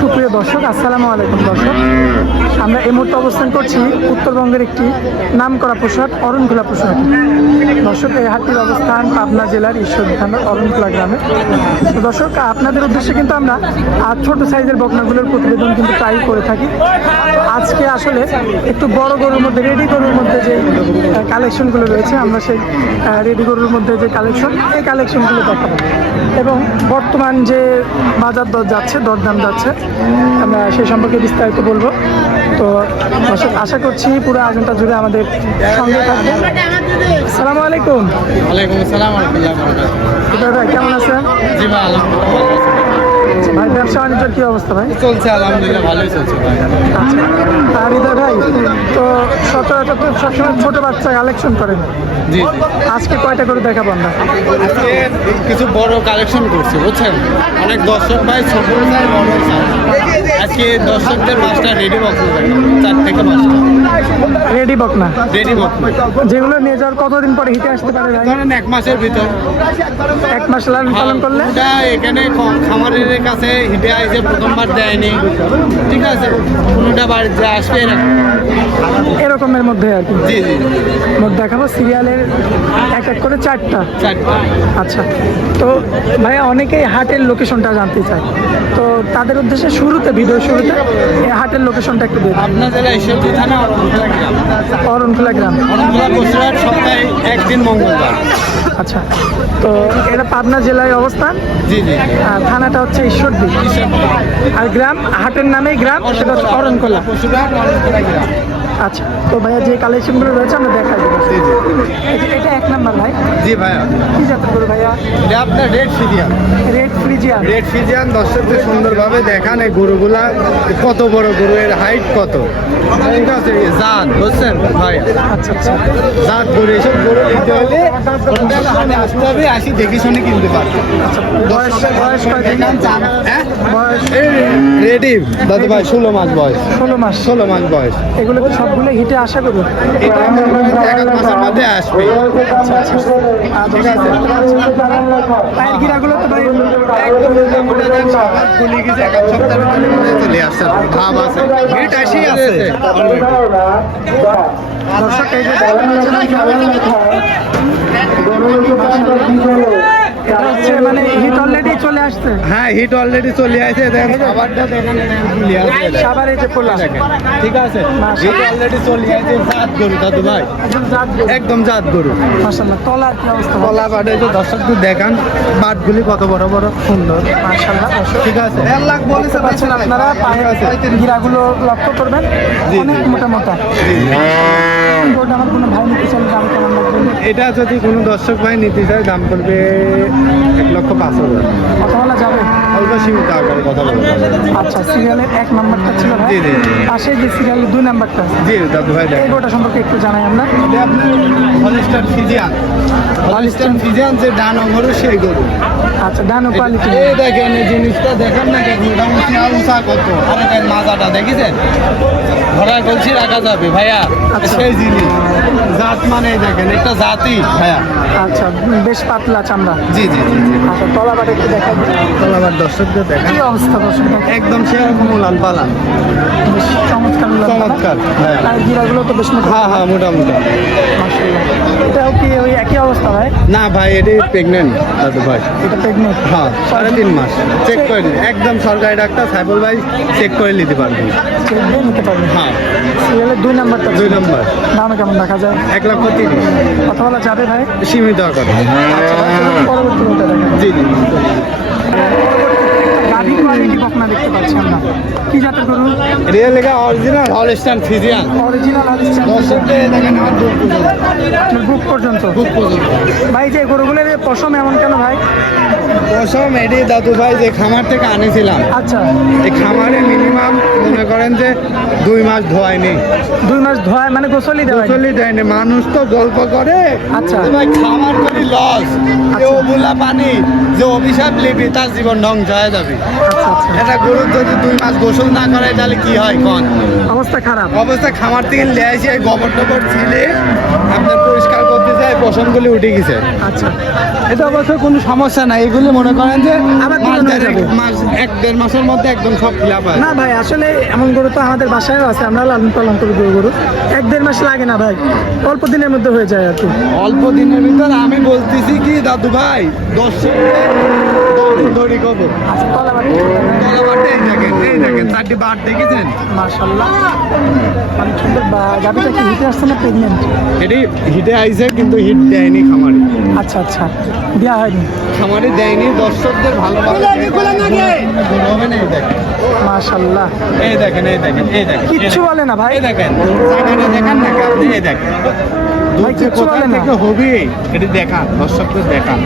সুপ্রিয় দর্শক আসসালামু আলাইকুম দর্শক। আমরা এই মুহূর্তে অবস্থান করছি উত্তরবঙ্গের একটি নামকরা প্রসাদ অরণখোলা প্রসাদ দর্শক, এই হাটটির অবস্থান পাবনা জেলার ঈশ্বর থানার অরণখোলা গ্রামে। দর্শক, আপনাদের উদ্দেশ্যে কিন্তু আমরা আজ ছোট সাইজের বকনাগুলোর প্রতিবেদন কিন্তু প্রায় করে থাকি। আজকে আসলে একটু বড় গরুর মধ্যে, রেডি গরুর মধ্যে যে কালেকশনগুলো রয়েছে, আমরা সেই রেডি গরুর মধ্যে যে কালেকশন, এই কালেকশনগুলো দেখাবো। এবং বর্তমান যে বাজার দর যাচ্ছে, দরদাম যাচ্ছে, আমরা সেই সম্পর্কে বিস্তারিত বলব। তো আশা করছি পুরো আয়োজনটা জুড়ে আমাদের সঙ্গে থাকবে। সালামু আলাইকুম। ওয়ালাইকুম আসসালাম কেমন আছেন? জি আলহামদুলিল্লাহ ভাই ব্যবসা বাণিজ্যের কি অবস্থা ভাই? চলছে আলহামদুলিল্লাহ ভালোই চলছে ভাই। আচ্ছা। আর ভাই তো সচরাচর তো সবসময় ছোটো বাচ্চা কালেকশন করেন। জি। আজকে কয়টা করে দেখাবো আমরা? আজকে কিছু বড় কালেকশন করছি বুঝছেন? অনেক দর্শক ভাই ছোট চাই বড় চাই আজকে দর্শকদের পাঁচটা রেডি বক্স চার থেকে পাঁচটা। রেডি বক না? রেডি বক্স যেগুলো নিয়ে যাওয়ার কতদিন পরে হিটে আসতে পারে ভাই? ধরেন এক মাসের ভিতর। এক মাস লালন পালন করলে? ওটা এখানে খামারের কাছে হিটে আইসে প্রথমবার দেয়নি। ঠিক আছে কোনোটা বাড়িতে আসবে এরকম। এরকমের মধ্যে আর কি। জি জি মোট দেখাবো সিরিয়ালের এক এক করে চারটা। চারটা। আচ্ছা তো ভাইয়া অনেকেই হাটের লোকেশনটা জানতে চায়। তো তাদের উদ্দেশ্যে শুরুতে ভিডিও শুরুতে হাটের লোকেশনটা একটু দিয়ে আপনার জেলা ঈশ্বরদী থানা অরণখোলা গ্রাম। অরণখোলা বসিরহাট সপ্তাহে একদিন মঙ্গলবার। আচ্ছা তো এটা পাবনা জেলায় অবস্থান। জি জি। থানাটা হচ্ছে ঈশ্বরদী আর গ্রাম হাটের নামেই গ্রাম সেটা হচ্ছে বসিরহাট আচ্ছা তো ভাইয়া যে কালেকশনগুলো রয়েছে আমরা দেখা দেবো। এটা- এক নাম্বার ভাই। জি ভাইয়া। কি গরু ভাইয়া? এটা আপনার রেড রেড ফ্রিজিয়ান। রেড দর্শকদের সুন্দরভাবে দেখান এই গরুগুলা কত বড় গরু এর হাইট কত? ঠিক আছে জাত বুঝছেন ভাইয়া? আচ্ছা আচ্ছা। জাত গরু এসব গরু নিতে হলে আসতে হবে আসি দেখে শুনে কিনতে পারবে। বয়স বয়স কয়দিন হ্যাঁ? রেডি দাদু ভাই ষোলো মাস বয়স। ষোলো মাস। ষোলো মাস বয়স। এগুলো কি সবগুলো হিটে আশা করব এটা এক মাসের মধ্যে আসবে। ঠিক আছে। পায়ের গিরাগুলো তো ভাই একদম মোটামুটি দেন সকাল খুলে গেছে এক এক সপ্তাহের মধ্যে চলে আসছে ভাব আছে হিট আসি আছে। দর্শক এই যে এটা হচ্ছে মানে হিট অলরেডি চলে আসছে। হ্যাঁ হিট অলরেডি চলে আসে দেন খাবারটা দেখেন খুলে আসে সাবার এই যে পোলা ঠিক আছে। হিট অলরেডি চলে আসে জাত গরু দাদু ভাই। একদম জাত গরু। মাসাল্লাহ তলার কি অবস্থা? কলা বাটে যে দর্শকদের দেখান বাটগুলি কত বড় বড়? সুন্দর ঠিক আছে। লাখ বলেছে পাচ্ছেন আপনারা পায়ের গিরাগুলো লক্ষ্য করবেন। অনেক মোটা মোটা ওটা আমার কোনো ভাই নিতে চাইলে দাম কেমন লাগবে এটা যদি কোনো দর্শক ভাই নিতে চায় দাম পড়বে এক লক্ষ পাঁচ হাজার। কথা বলা যাবে? অল্প সীমিত আকারে কথা বলব আচ্ছা সিরিয়ালের এক নাম্বারটা ছিল ভাই জি, জি। পাশে যে সিরিয়ালের দুই নাম্বারটা? জি দাদু ভাই এই গোটা সম্পর্কে একটু জানাই আমরা। এটা আপনার হলিস্টার ফিজিয়ান। হলিস্টার ফিজিয়ান যে ডান অঙ্গর সেই গরু। আচ্ছা ডানো কোয়ালিটি। এই দেখেন এই জিনিসটা দেখেন না দেখুন মোটামুটি আর উঁচা কত? আরে দেখ মাজাটা দেখেছেন? ঘোড়া কলছি রাখা যাবে ভাইয়া। আচ্ছা। সেই জিনিস। জাত মানে দেখেন একটা জাতি হ্যাঁ আচ্ছা বেশ পাতলা চামড়া। জি জি জি জি। আচ্ছা তলাবার একটু দেখা তলাবার দর্শকদের দেখেন। কি অবস্থা দর্শক একদম সেরকম উলান পালান। বেশ চমৎকার চমৎকার, হ্যাঁ। আর গিরাগুলো তো বেশ মোটা। হ্যাঁ হ্যাঁ মোটামুটি মাশাআল্লাহ। এটাও কি ওই একই অবস্থা ভাই না ভাই এটি প্রেগনেন্ট দাদু ভাই। এটা প্রেগনেন্ট হ্যাঁ সাড়ে তিন মাস। চেক করে নিন একদম সরকারি ডাক্তার সাইফুল ভাই চেক করে নিতে পারবেন চেক দিয়ে নিতে পারবেন হ্যাঁ। সিরিয়ালের দুই নম্বর দুই নম্বর নাম কেমন দেখা যায়? এক লক্ষ তিরিশ। কথা বলা যাবে ভাই? সীমিত আকার। পরবর্তী জি জি। গাভি কোয়ালিটি বকনা দেখতে পাচ্ছি আমরা। কি জাতের গরু? রিয়েল লেগা অরিজিনাল হলস্টান ফিজিয়ান অরিজিনাল দর্শকদের দেখেন আমার বুক পর্যন্ত। খুব পর্যন্ত? ভাই যে গরুগুলোর পশম এমন কেন ভাই? প্রথম এটি দাদু ভাই যে খামার থেকে আনেছিলাম। আচ্ছা। এই খামারে মিনিমাম মনে করেন যে দুই মাস ধোয়ায়নি। দুই মাস ধোয়া মানে গোসলই দেওয়া গোসলই দেয়নি। মানুষ তো গল্প করে। আচ্ছা। ভাই খামার করি লস যে ওগুলা পানি যে অভিশাপ লিবি তার জীবন ধ্বংস হয়ে যাবে। আচ্ছা আচ্ছা গরুর যদি দুই মাস গোসল না করে তাহলে কি হয়? কন? অবস্থা খারাপ। অবস্থা খামার থেকে লেয়ে আসে গোবর টোবর ছিলে আপনার পরিষ্কার করতে যায় পশমগুলি উঠে গেছে। আচ্ছা। এটা অবশ্য কোনো সমস্যা নাই এগুলি মনে করেন যে আবার মাস হয়ে এক দেড় মাসের মধ্যে একদম সব ফিল আপ না ভাই আসলে এমন গরু তো আমাদের বাসায়ও আছে আমরা লালন পালন করি গরু গরু। এক দেড় মাস লাগে না ভাই অল্প দিনের মধ্যে হয়ে যায় আর কি। অল্প দিনের ভিতর আমি বলতেছি কি দাদু ভাই দশ দড়ি কব আচ্ছা তলাবাটি তলাবারটা এই দেখেন এই দেখেন চারটি বার দেখেছেন মার্শাল্লাহ অনেক সুন্দর গাভিটা কি হিটে আসছে না প্রেগনেন্ট এটি হিটে আইছে কিন্তু হিট দেয়নি খামারে। আচ্ছা আচ্ছা বিয়া হয়নি খামারে দেয়নি দর্শকদের গরু হবে না এই দেখেন এই দেখেন এই দেখেন। এই দেখেন কিচ্ছু বলে না ভাই। দেখেন দেখেন না আপনি এই দেখেন। দুধ যে কিচ্ছু কোথা বলে না। থেকে হবে? এটি দেখান দর্শকদের দেখান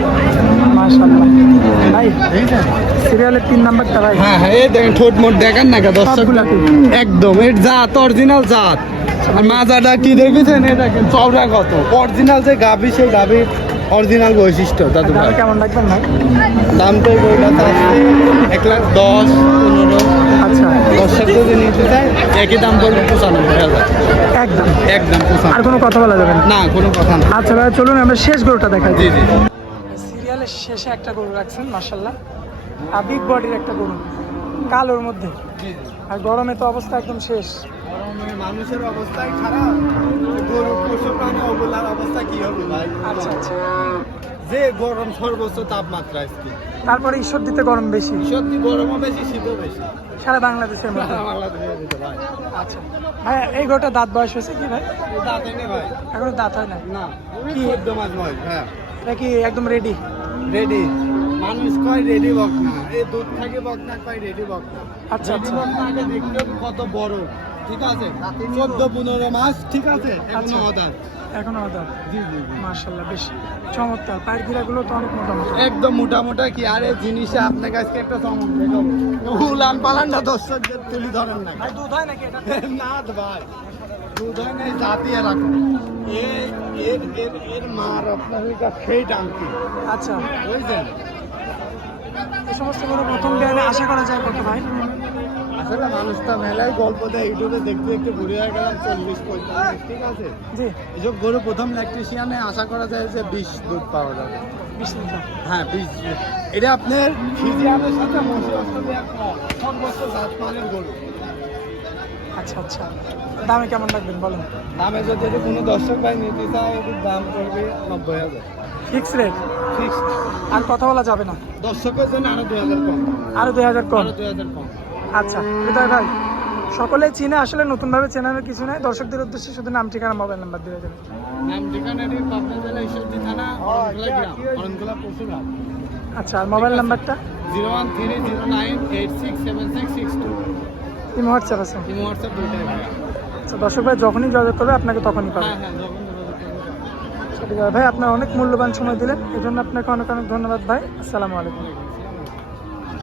মার্শাল্লাহ ভাই সিরিয়ালের তিন নাম্বারটা ভাই। হ্যাঁ হ্যাঁ এই দেখেন ঠোঁট মোট দেখান না দর্শক। একদম এর জাত অরিজিনাল জাত। আর মাজাটা কি দেখেছেন? এটা চওড়া কত। অরিজিনাল যে গাভি সেই গাভির অরিজিনাল বৈশিষ্ট্য দাদু ভাই কেমন রাখবেন ভাই? দাম তো এই বইটা আছে এক লাখ দশ পনেরো। আচ্ছা। দর্শক যদি নিতে চায় একই দাম পড়বে পঁচানব্বই হাজার। একদম। একদম আর কোনো কথা বলা যাবে না? কোনো কথা না। আচ্ছা ভাই চলুন আমরা শেষ গরুটা দেখাই। জি জি। সিরিয়ালের শেষে একটা গরু রাখছেন মার্শাল্লাহ আর বিগ বডির একটা গরু। কালোর মধ্যে। আর গরমে তো অবস্থা একদম শেষ। গরমে মানুষের অবস্থাই খারাপ। গরু পশু প্রাণী ওগুলার অবস্থা কি হবে ভাই? আচ্ছা আচ্ছা। যে গরম সর্বোচ্চ তাপমাত্রা আজকে। তারপরে ঈশ্বর দিতে গরম বেশি? সত্যি গরমও বেশি শীতও বেশি। সারা বাংলাদেশের মধ্যে বাংলাদেশের ভাই। আচ্ছা। ভাই এই গরুটা দাঁত বয়স হয়েছে কি ভাই? দাঁতে নেই ভাই। এখনও দাঁত হয় না না কি? চোদ্দ মাস বয়স হ্যাঁ। এটা কি একদম রেডি রেডি মানুষ কয় রেডি বক না? এই দুধ থেকে বক না কয় রেডি বক না? আচ্ছা, রেডি আচ্ছা। বক না আগে দেখতে কত বড় ঠিক আছে? চোদ্দ পনেরো মাস ঠিক আছে? এখনও আচ্ছা। অদার। এখনও দাঁত জি জি মার্শাল্লাহ বেশ চমৎকার। পায়ের গিরাগুলো তো অনেক মোটা একদম মোটা মোটা কি? আরে জিনিসে আপনার কাছে একটা চমক দেখাবো উলান পালানটা দর্শকদের তুলি ধরেন না। দুধ হয় নাকি এটা? না ভাই দুধ হয় না জাতিয়ে রাখো এ- এর এর এর মার আপনার কাছে সেই টাঙ্কি আচ্ছা। বুঝছেন এই সমস্ত গরু প্রথম বিয়ানে আশা করা যায় কত ভাই? আসলে মানুষটা মেলায় গল্প দেয় ইউটিউবে দেখতে দেখতে বুড়ি হয়ে গেলাম চল্লিশ পঁয়তাল্লিশ ঠিক আছে? জি। এসব গরু প্রথম ইলেকট্রিশিয়ানে আশা করা যায় যে বিশ দুধ পাওয়া যাবে। বিশ লিটার হ্যাঁ। বিশ এটা আপনার ফিজিয়ামের সাথে সর্বোচ্চ জাত মানের গরু। আচ্ছা আচ্ছা। দামে কেমন রাখবেন বলেন? দামে যদি কোনো দর্শক ভাই নিতে চায় দাম পড়বে নব্বই হাজার। Fix rate? ফিক্সড। আর কথা বলা যাবে না? দর্শকের জন্য আরও দুই হাজার কম। আরও দুই হাজার কম? আরও দুই হাজার কম। আচ্ছা হৃদয় ভাই সকলে চিনে আসলে নতুনভাবে চেনানোর কিছু নাই। দর্শকদের উদ্দেশ্যে শুধু নাম ঠিকানা মোবাইল নাম্বার দিয়ে দেবেন। নাম ঠিকানাটি পাবনা জেলা ঈশ্বরদী থানা পশুরা আচ্ছা আর মোবাইল নাম্বারটা zero one three zero nine eight six seven six six two. WhatsApp আছে? হোয়াটসঅ্যাপ দুইটাই ভাই আচ্ছা দর্শক ভাই যখনই যোগাযোগ করবে আপনাকে তখনই পাবে। হ্যাঁ হ্যাঁ যখন যোগাযোগ করবেন। হৃদয় ভাই, আপনার অনেক মূল্যবান সময় দিলেন। এই জন্য আপনাকে অনেক অনেক ধন্যবাদ ভাই। আসসালামু আলাইকুম।